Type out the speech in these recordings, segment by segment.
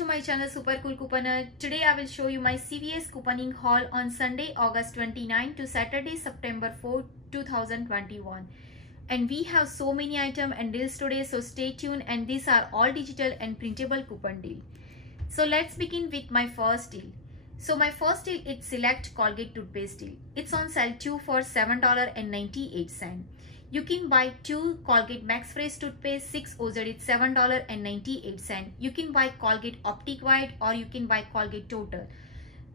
to my channel Super Cool Couponer. Today I will show you my CVS couponing haul on Sunday, August 29 to Saturday, September 4, 2021. And we have so many items and deals today, so stay tuned, and these are all digital and printable coupon deal. So let's begin with my first deal. So my first deal is Select Colgate toothpaste deal. It's on sale 2 for $7.98. You can buy 2 Colgate Max Fresh toothpaste, 6 OZ it's $7.98. You can buy Colgate Optic White or you can buy Colgate Total.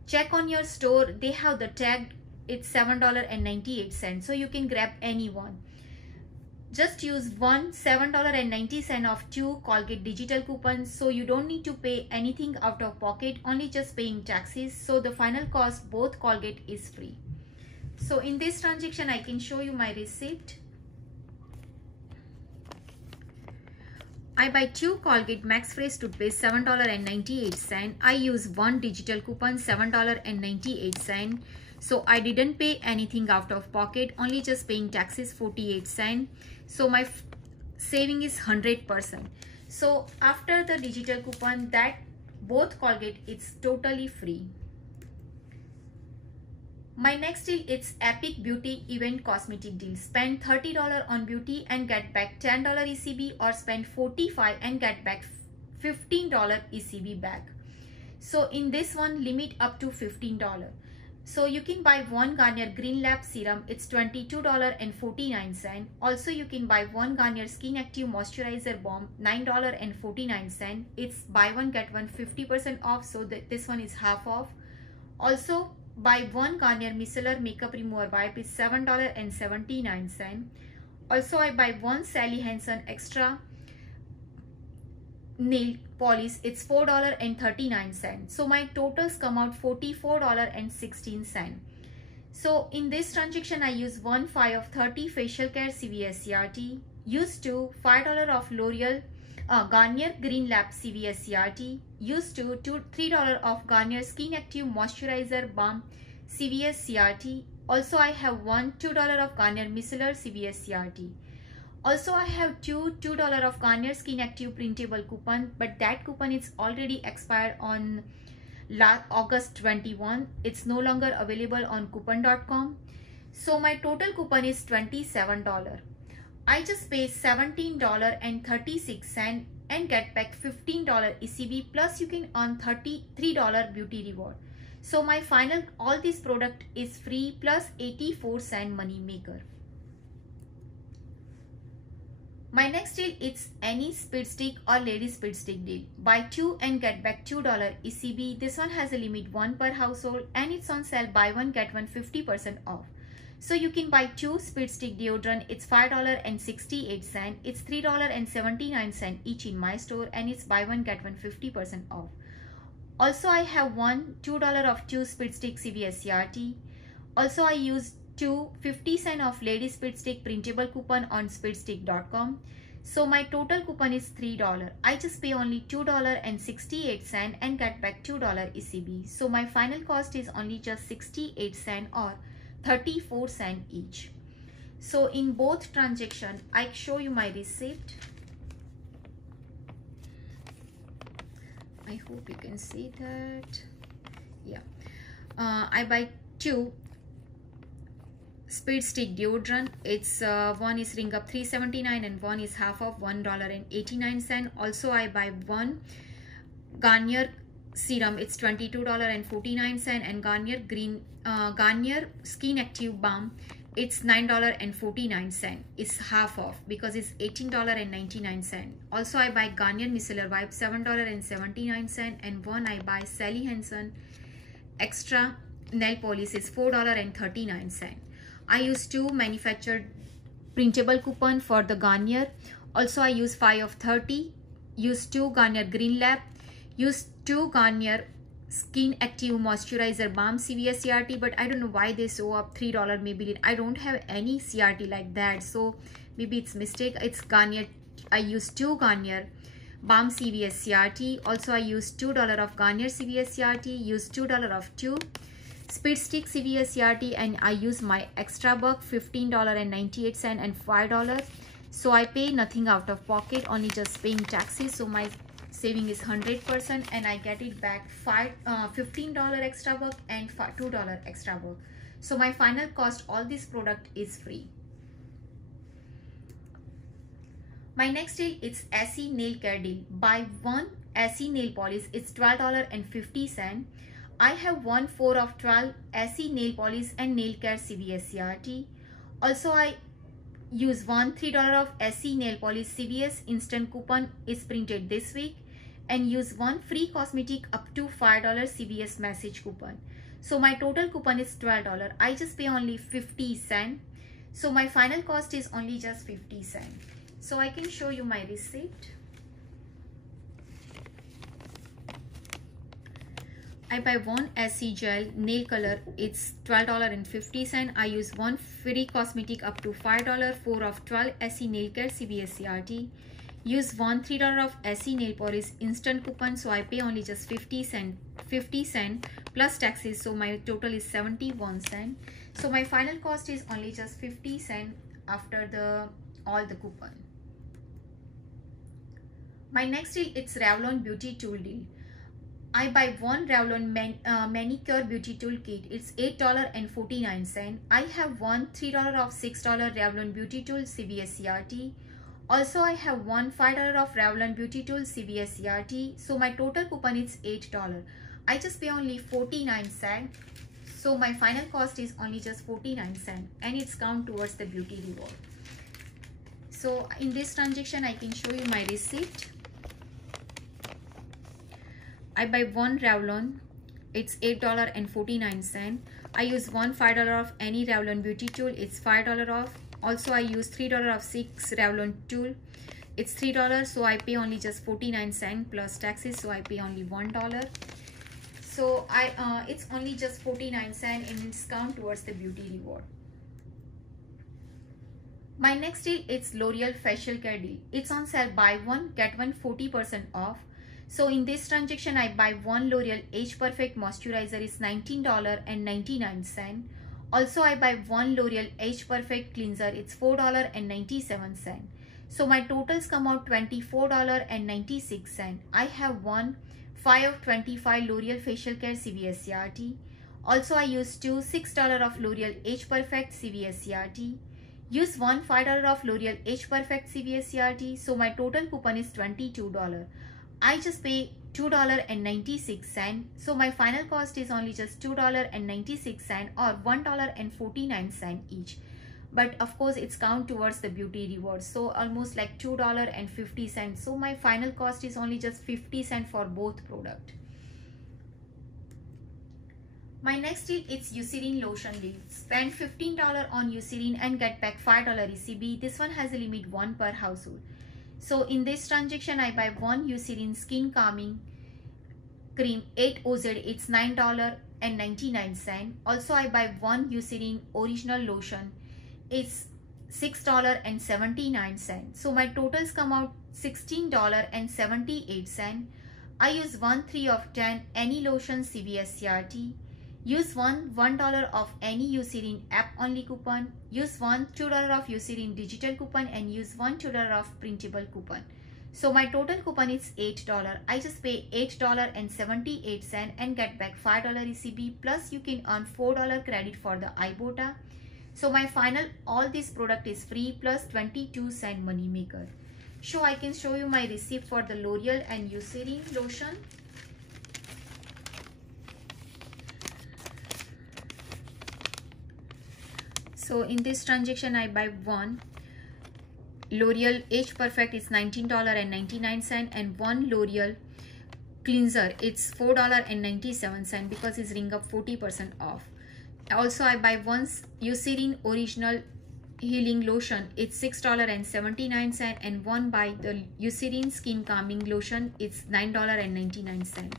Check on your store, they have the tag, it's $7.98, so you can grab any one. Just use one $7.90 of 2 Colgate digital coupons, so you don't need to pay anything out of pocket, only just paying taxes. So the final cost both Colgate is free. So in this transaction I can show you my receipt. I buy 2 Colgate Max Fresh toothpaste $7.98. I use one digital coupon $7.98. So I didn't pay anything out of pocket, only just paying taxes 48 cents. So my saving is 100%. So after the digital coupon, that both Colgate it's totally free. My next deal is Epic Beauty Event Cosmetic Deal. Spend $30 on beauty and get back $10 ECB, or spend $45 and get back $15 ECB back. So in this one, limit up to $15. So you can buy one Garnier Green Lab Serum, it's $22.49. Also you can buy one Garnier Skin Active Moisturizer Balm, $9.49. It's buy one get one 50% off, so this one is half off. Also buy one Garnier Micellar Makeup Remover Wipe, is $7.79. Also I buy one Sally Hansen Extra Nail Polish, it's $4.39. So my totals come out $44.16. So in this transaction I use 1 5 of 30 facial care CVS CRT, used to $5 of L'Oreal Garnier Green Lab CVS CRT, used to $3 of Garnier Skin Active Moisturizer Balm CVS CRT. Also I have one $2 of Garnier Micellar CVS CRT. Also I have $2 of Garnier Skin Active printable coupon, but that coupon is already expired on August 21. It's no longer available on coupon.com. So my total coupon is $27. I just pay $17.36 and get back $15 ECB, plus you can earn $33 beauty reward. So my final, all this product is free plus 84-cent money maker. My next deal is any speed stick or lady speed stick deal. Buy 2 and get back $2 ECB. This one has a limit 1 per household and it's on sale buy one get one 50% off. So you can buy 2 speed stick deodorant, it's $5.68. It's $3.79 each in my store, and it's buy one get one 50% off. Also I have one $2 of 2 speed stick CVS CRT. Also I use 2 50-cent of lady speed stick printable coupon on speedstick.com. So my total coupon is $3. I just pay only $2.68 and get back $2 ECB. So my final cost is only just 68 cents or 34 cents each. So in both transactions I show you my receipt. I hope you can see that. Yeah, I buy 2 speed stick deodorant, it's one is ring up $3.79 and one is half of $1.89. Also I buy one Garnier serum, it's $22.49, and Garnier Garnier Skin Active Balm, it's $9.49. It's half off because it's $18.99. Also I buy Garnier Micellar Wipe $7.79, and one I buy Sally Hansen Extra Nail Polish, is $4.39. I use 2 manufactured printable coupon for the Garnier. Also I use 5 of 30, use 2 Garnier Green Lab, use 2 Garnier Skin Active Moisturizer Balm CVS CRT, but I don't know why they show up $3 maybe. I don't have any CRT like that, so maybe it's mistake. It's Garnier. I use 2 Garnier Balm CVS CRT. Also I use $2 of Garnier CVS CRT, use $2 of 2 Speed Stick CVS CRT, and I use my extra buck $15.98 and $5. So I pay nothing out of pocket, only just paying taxes. So my saving is 100%, and I get it back $15 extra work and $2 extra work. So my final cost, all this product is free. My next deal, it's Essie nail care deal. Buy one Essie nail polish, it's $12.50. I have 1 4 of 12 Essie nail polish and nail care CVS CRT. Also I use one $3 of Essie nail polish CVS instant coupon is printed this week, and use one free cosmetic up to $5 CVS message coupon. So my total coupon is $12. I just pay only 50 cents. So my final cost is only just 50 cents. So I can show you my receipt. I buy one Essie gel nail color, it's $12.50. I use one free cosmetic up to $5, 4 of 12 Essie nail care CVS CRT. Use one $3 of Essie nail polish instant coupon, so I pay only just 50 cents plus taxes, so my total is 71 cents. So my final cost is only just 50 cents after all the coupon. My next deal, it's Revlon beauty tool deal. I buy one Revlon manicure beauty tool kit. It's $8.49. I have one $3 of $6 Revlon beauty tool CVS CRT. Also I have one $5 of Revlon beauty tool CVS CRT. So my total coupon is $8. I just pay only 49 cents. So my final cost is only just 49 cents, and it's count towards the beauty reward. So in this transaction I can show you my receipt. I buy one Revlon, it's $8.49. I use one $5 of any Revlon beauty tool, it's $5 off. Also I use $3 of 6 Revlon tool, it's $3, so I pay only just 49 cents plus taxes, so I pay only $1. So it's only just 49 cents, and it's count towards the beauty reward. My next deal, it's L'Oreal facial care deal. It's on sale, buy one get one 40% off. So in this transaction I buy one L'Oreal Age Perfect moisturizer, is $19.99. Also I buy one L'Oreal Age Perfect cleanser, it's $4.97. So my totals come out $24.96. I have one 5 of 25 L'Oreal facial care CVS CRT. Also I use two $6 of L'Oreal Age Perfect CVS CRT. Use one $5 of L'Oreal Age Perfect CVS CRT. So my total coupon is $22. I just pay $2.96. So my final cost is only just $2.96 or $1.49 each. But of course it's count towards the beauty rewards, so almost like $2.50. So my final cost is only just 50 cents for both product. My next deal, it's Eucerin lotion deal. Spend $15 on Eucerin and get back $5 ECB. This one has a limit 1 per household. So in this transaction I buy one Eucerin skin calming cream 8 OZ, it's $9.99. Also I buy one Eucerin original lotion, it's $6.79. So my totals come out $16.78. I use one 3 of 10 any lotion CVS CRT. Use one $1 of any Eucerin app only coupon. Use one $2 of Eucerin digital coupon, and use one $2 of printable coupon. So my total coupon is $8. I just pay $8.78 and get back $5 ECB, plus you can earn $4 credit for the Ibotta. So my final, all this product is free plus 22 cent money maker. So I can show you my receipt for the L'Oreal and Eucerin lotion. So in this transaction I buy one L'Oreal Age Perfect, it's $19.99, and one L'Oreal cleanser, it's $4.97 because it's ring up 40% off. Also I buy one Eucerin original healing lotion, it's $6.79, and one by the Eucerin skin calming lotion, it's $9.99.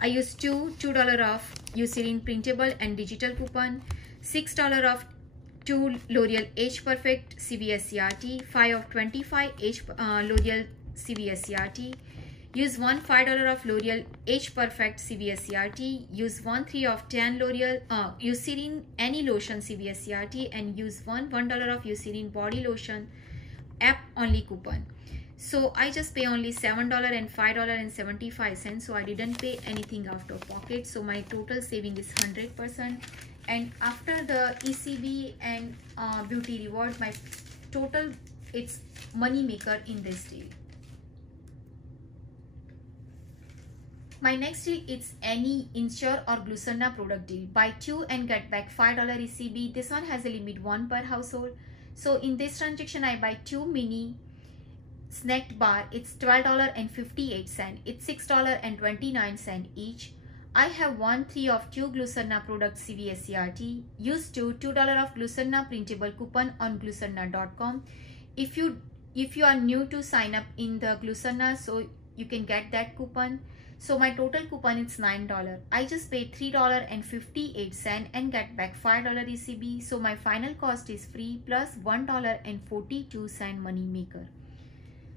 I use two $2 off Eucerin printable and digital coupon, $6 off 2 L'Oreal Age Perfect CVS CRT, 5 of 25 L'Oreal CVS CRT. Use one $5 of L'Oreal Age Perfect CVS CRT. Use one 3 of 10 L'Oreal Eucerin any lotion CVS CRT, and use one $1 of Eucerin body lotion app only coupon. So I just pay only $7 and $5.75. So I didn't pay anything out of pocket. So my total saving is 100%. And after the ECB and beauty reward, my total, it's money maker in this deal. My next deal is any Insure or Glucerna product deal. Buy 2 and get back $5 ECB. This one has a limit 1 per household. So in this transaction, I buy 2 mini snack bar. It's $12.58. It's $6.29 each. I have 3 of 2 Glucerna products CVS CRT. Use $2 of Glucerna printable coupon on glucerna.com. If you are new to sign up in the Glucerna, so you can get that coupon. So my total coupon is $9. I just paid $3.58 and get back $5 ECB. So my final cost is free plus $1.42 money maker.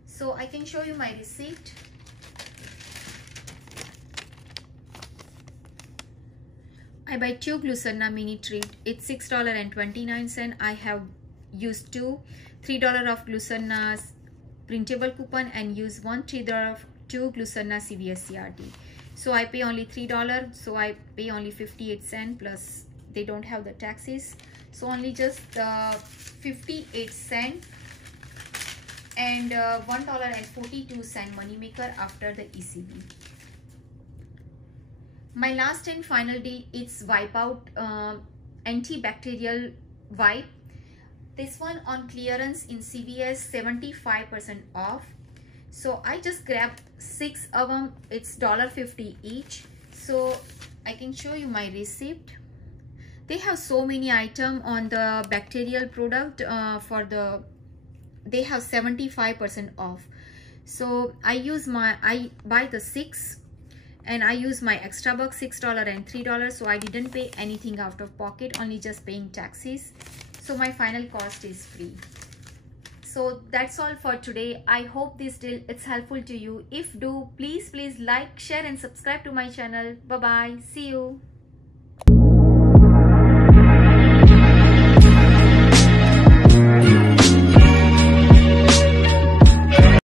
So I can show you my receipt. I buy 2 Glucerna mini treat. It's $6.29. I have used $3 of Glucerna's printable coupon and use $3 of 2 Glucerna CVS CRT. So I pay only $3. So I pay only 58 cents plus they don't have the taxes. So only just 58 cents and $1.42 money maker after the ECB. My last and final deal is Wipeout antibacterial wipe. This one on clearance in CVS, 75% off. So I just grabbed 6 of them. It's $1.50 each. So I can show you my receipt. They have so many items on the bacterial product. They have 75% off. So I buy the 6 and I use my extra buck, $6 and $3. So I didn't pay anything out of pocket, only just paying taxes. So my final cost is free. So that's all for today. I hope this deal is helpful to you. If do, please like, share and subscribe to my channel. Bye bye. See you.